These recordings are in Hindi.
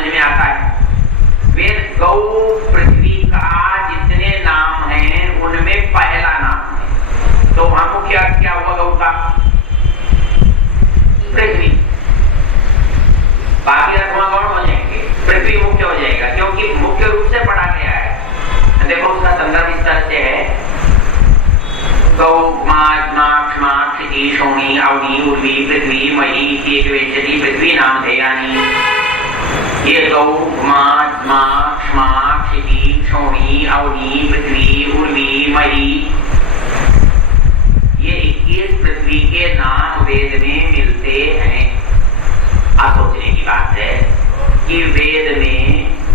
समझ में आता है। वेद गौ पृथ्वी का जितने नाम हैं उनमें पहला नाम है। तो वहां मुख्य क्या हुआ गौ का? पृथ्वी। बाकी अथवा गौण हो जाएंगे, पृथ्वी मुख्य हो जाएगा क्योंकि मुख्य रूप से पढ़ा गया है। देखो उसका संदर्भ इस तरह से है, गौ माज माक्ष माक्ष ईशोणी अवनी उर्वी पृथ्वी मयी एक वेचती पृथ्वी नाम धेयानी। ये गौ माज माक्ष माक्ष ईशोणी अवनी पृथ्वी उर्वी मयी, ये 21 पृथ्वी के नाम वेद में मिलते हैं। आप सोचने की बात है कि वेद में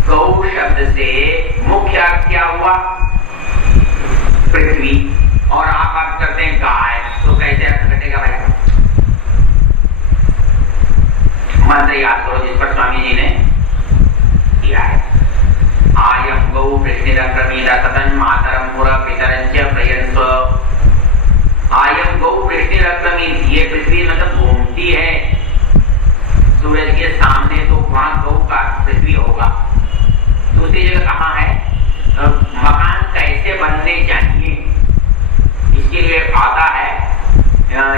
गौ शब्द से मुख्य अर्थ क्या हुआ? पृथ्वी। और आप बात करते हैं गाय, तो कैसे अर्थ घटेगा भाई? मंत्र याद करो जिस पर स्वामी जी ने किया है। आयम गौ कृष्णिरक्रमीदा सतन मातरम पुरा पितरंच प्रयंस्व। आयम गौ कृष्णिरक्रमीद, ये पृथ्वी मतलब घूमती है सूरज के सामने, तो वहां गौ का पृथ्वी होगा। दूसरी जगह कहां है? मकान कैसे बनने चाहिए इसके लिए आता है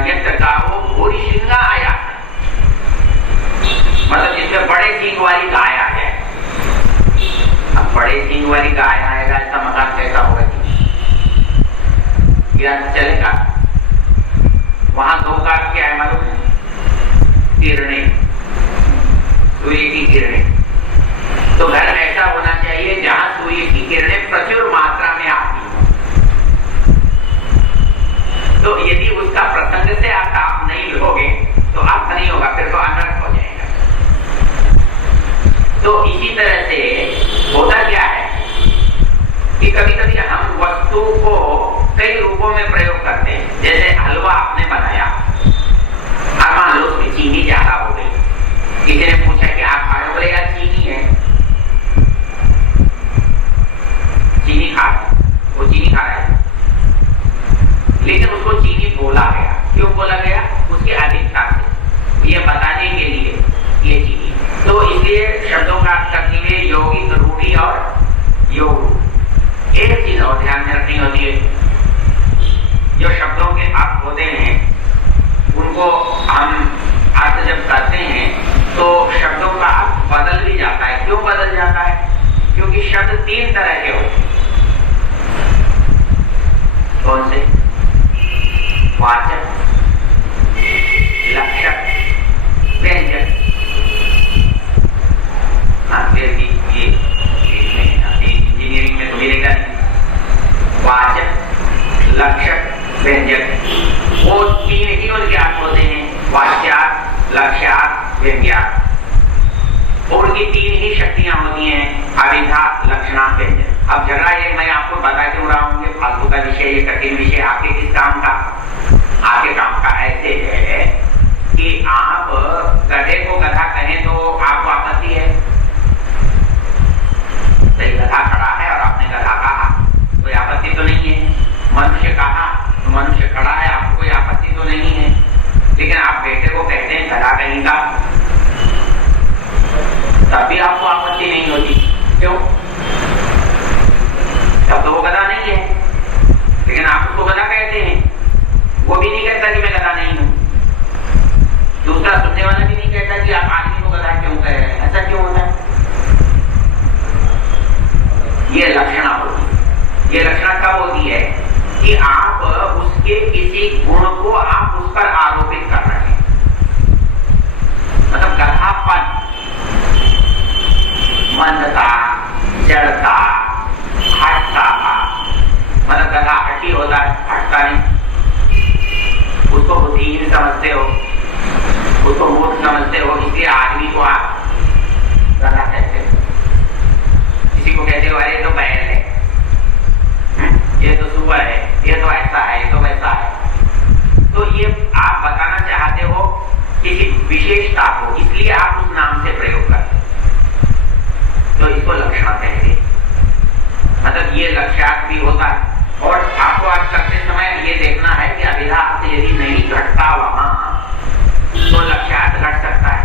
यत्र गावो भूरि श्रृंगा आया, मतलब जिसमें बड़े सींग वाली गाय आ जाए। अब बड़े सींग वाली गाय आएगा, इसका मकान कैसा होगा? क्या चलेगा? वहां गौ का क्या है मालूम? किरणें, सूर्य की किरणें। तो घर ऐसा होना चाहिए जहां सूर्य की किरणें प्रचुर मात्रा में आती हो। तो यदि उसका प्रसंग से आप नहीं लोगे तो अर्थ नहीं होगा, फिर तो अनर्थ हो जाएगा। तो इसी तरह से होता क्या है कि कभी कभी हम वस्तु को कई रूपों में प्रयोग करते हैं। जैसे हलवा आपने बनाया, अब मान लो उसमें चीनी ज्यादा हो गई, किसी ने पूछा कि आप खा रहे हो? बोले यार चीनी है, चीनी खा रहे, वो चीनी खा रहा है, लेकिन उसको चीनी बोला गया। क्यों बोला गया? उसकी अधिकता से, ये बताने के लिए ये चीनी। तो इसलिए शब्दों का अर्थ करने में यौगिक, रूढ़ी और योग। एक चीज और ध्यान में रखनी होती है, जो शब्दों के अर्थ होते हैं उनको हम अर्थ जब करते हैं तो शब्दों का अर्थ बदल भी जाता है। क्यों बदल जाता है? क्योंकि शब्द 3 तरह के होते हैं। कौन से? वाचक, लक्षक, व्यंजक। इंजीनियरिंग में तो मिलेगा नहीं। वाचक, लक्षक, व्यंजक, वो 3 ही उनके अर्थ होते हैं, वाच्यार्थ, लक्ष्यार्थ, व्यंग्यार्थ। और उनकी 3 ही शक्तियां होती हैं, अभिधा, लक्षणा, व्यंजन। अब जरा ये मैं आपको बता क्यों रहा हूँ, ये फालतू का विषय, ये कठिन विषय आपके किस काम का? आपके काम का ऐसे है कि आप गधे को गधा कहें तो आपको आपत्ति है। सही, गधा खड़ा है और आपने गधा कहा, कोई आपत्ति तो नहीं है। मनुष्य कहा तो मनुष्य खड़ा है, आपको कोई आपत्ति तो नहीं है। लेकिन आप बेटे को कहते हैं गधा कहीं का, तभी आपको आपत्ति नहीं होती। क्यों? तब तो वो गधा नहीं है, लेकिन आप उसको गधा कहते हैं। वो भी नहीं कहता कि मैं गधा नहीं हूं, दूसरा सुनने वाला भी नहीं कहता कि आप आदमी को गधा क्यों कह रहे हैं। ऐसा क्यों होता है? ये लक्षणा होती है। ये लक्षणा कब होती है? कि आप उसके किसी गुण को आप उस पर आरोपित कर रहे हैं। मतलब गधापन, मंदता, जड़ता, हटता, मतलब गधा हटी होता है, हटता नहीं। उसको बुद्धिहीन समझते हो, उसको मूर्ख समझते हो, इसलिए आदमी को आप गधा कहते हो। किसी को कहते हो अरे तो बैल है, ये तो सुअर है, ये तो ऐसा है, ये तो वैसा है। तो ये आप बताना चाहते हो किसी विशेषता को, इसलिए आप उस नाम से प्रयोग करते हो। तो इसको लक्षण कहते हैं। मतलब ये लक्ष्यार्थ भी होता है। और आपको आज करते समय ये देखना है कि अभिधा से यदि नहीं घटता वहां तो लक्ष्यार्थ घट सकता है,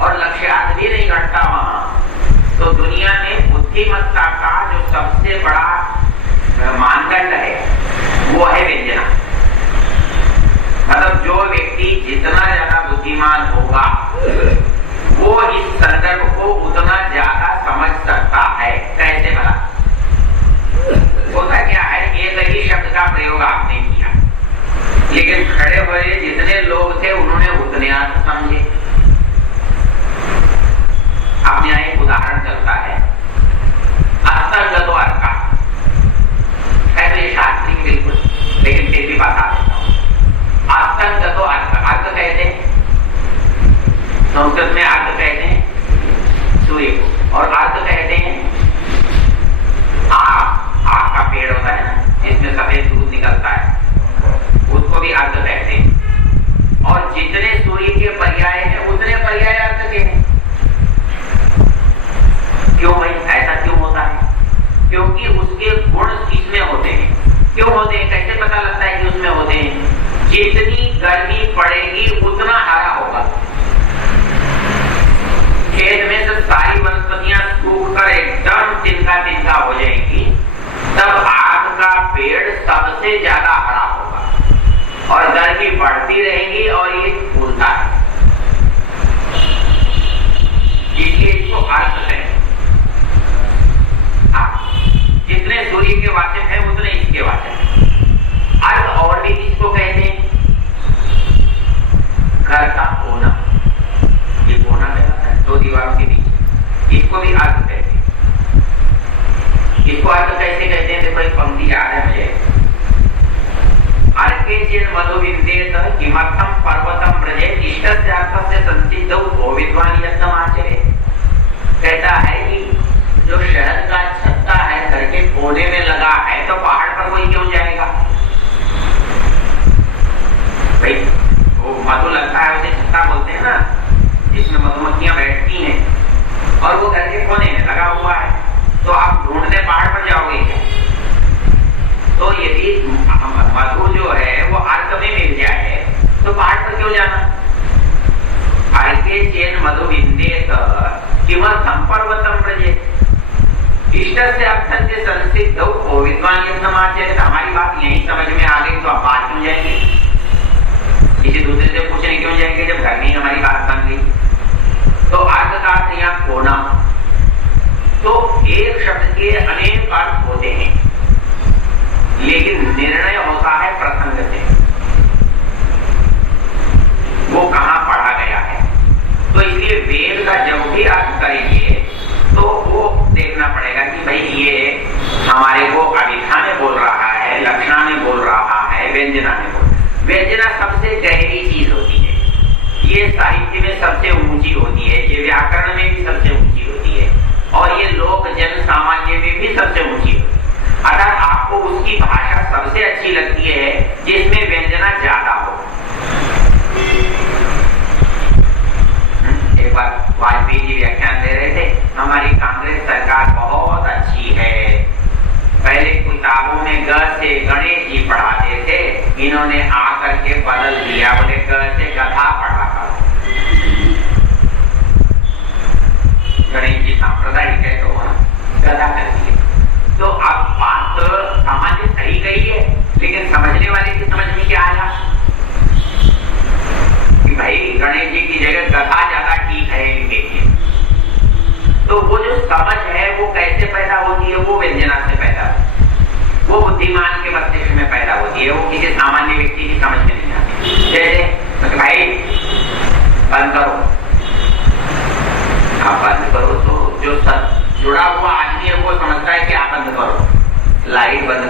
और लक्ष्यार्थ भी नहीं घटता वहां सबसे बड़ा मानदंड है वो है व्यंजना। मतलब जो व्यक्ति जितना ज्यादा बुद्धिमान होगा वो इस संदर्भ को उतना ज्यादा समझ सकता है। कैसे भला? होता क्या है, एक ही शब्द का प्रयोग आपने किया, लेकिन खड़े हुए जितने लोग थे उन्होंने उतने अर्थ समझे। अब यहाँ एक उदाहरण चलता है असंगतो अर्थ का, है तो ये शास्त्रीय बिल्कुल, लेकिन फिर भी बता देता हूँ। असंगतो अर्थ, अर्थ कहते हैं संस्कृत में, अर्थ कहते हैं सूर्य को, और अर्थ कहते हैं आग का पेड़ होता है ना जिसमें सफेद दूध निकलता है, उसको भी अर्थ कहते हैं। और जितने सूर्य के पर्याय हैं उतने पर्याय अर्थ के हैं। क्यों भाई ऐसा क्यों होता है? क्योंकि उसके गुण इसमें होते हैं। क्यों होते हैं? कैसे पता लगता है कि उसमें होते हैं? जितनी गर्मी पड़ेगी उतना हरा होगा। खेत में से सारी वनस्पतियां सूख कर एकदम तिनका तिनका हो जाएंगी, तब आग का पेड़ सबसे ज्यादा हरा होगा और गर्मी बढ़ती रहेगी और ये फूलता है। इसलिए इसको अर्थ है। जितने सूर्य के वाचक हैं उतने इसके वाचक हैं। अर्थ और भी इसको कहते हैं घर का कोना, ये कोना कहलाता है दो दीवारों के बीच, इसको भी अर्थ कहते हैं। इसको अर्थ कैसे कहते हैं? देखो एक पंक्ति याद है मुझे, अर्के चेन मधुविन्देत किमर्थम पर्वतम व्रजेत इष्टस्य अर्थस्य संसिद्धौ को विद्वान यत्नम आचरेत्। कहता है कि जो शहर का छत्ता है घर के कोने में लगा है तो पहाड़ पर कोई क्यों जाएगा भाई? वो मधु लगता है उसे छत्ता बोलते हैं ना, जिसमें मधुमक्खियां बैठती हैं, और वो घर के कोने में लगा हुआ है, तो आप ढूंढने पहाड़ पर जाओगे क्या? तो यदि मधु जो है वो अर्क में मिल जाए तो पहाड़ पर क्यों जाना? अर्के चेन मधुविन्देत किमर्थम पर्वतम व्रजेत इष्टस्य अर्थस्य संसिद्धौ को विद्वान यत्नम आचरेत्। हमारी बात यही समझ में आ गई तो आप बात क्यों जाएंगे? किसी दूसरे से पूछने क्यों जाएंगे जब घर में हमारी बात बन गई? तो अर्थ का अर्थ यहाँ कोना। तो एक शब्द के अनेक अर्थ होते हैं, लेकिन निर्णय होता है प्रसंग से, वो कहां पढ़ा गया है। तो इसलिए वेद का जब भी अर्थ करेंगे तो वो देखना पड़ेगा कि भाई ये हमारे को अभिधा में बोल रहा है, लक्षणा में बोल रहा है, व्यंजना में बोल। व्यंजना सबसे गहरी चीज होती है, ये साहित्य में सबसे ऊंची होती है, ये व्याकरण में भी सबसे ऊंची होती है, और ये लोक जन सामान्य में भी सबसे ऊंची होती है। अर्थात आपको उसकी भाषा सबसे अच्छी लगती है जिसमें व्यंजना ज्यादा हो। एक बार वाजपेयी जी व्याख्यान दे रहे थे, हमारी कांग्रेस सरकार बहुत अच्छी है, पहले किताबों में ग से गणेश जी पढ़ाते थे, इन्होंने आकर के बदल दिया, बोले ग से गधा पढ़ा करो। गणेश जी सांप्रदायिक है तो गधा कर दिए। तो अब बात सामान्य सही गई है, लेकिन समझने वाले की समझ में क्या आया कि भाई गणेश जी की जगह गधा ज्यादा ठीक है इनके लिए। तो वो जो समझ है वो कैसे पैदा होती है? वो व्यंजना से पैदा होती है, वो बुद्धिमान के मस्तिष्क में पैदा होती है, वो किसी सामान्य व्यक्ति की समझ में नहीं आती। जैसे भाई बंद करो, आप बंद करो, तो जो जुड़ा हुआ आदमी है वो समझता है कि आप बंद करो, लाइट बंद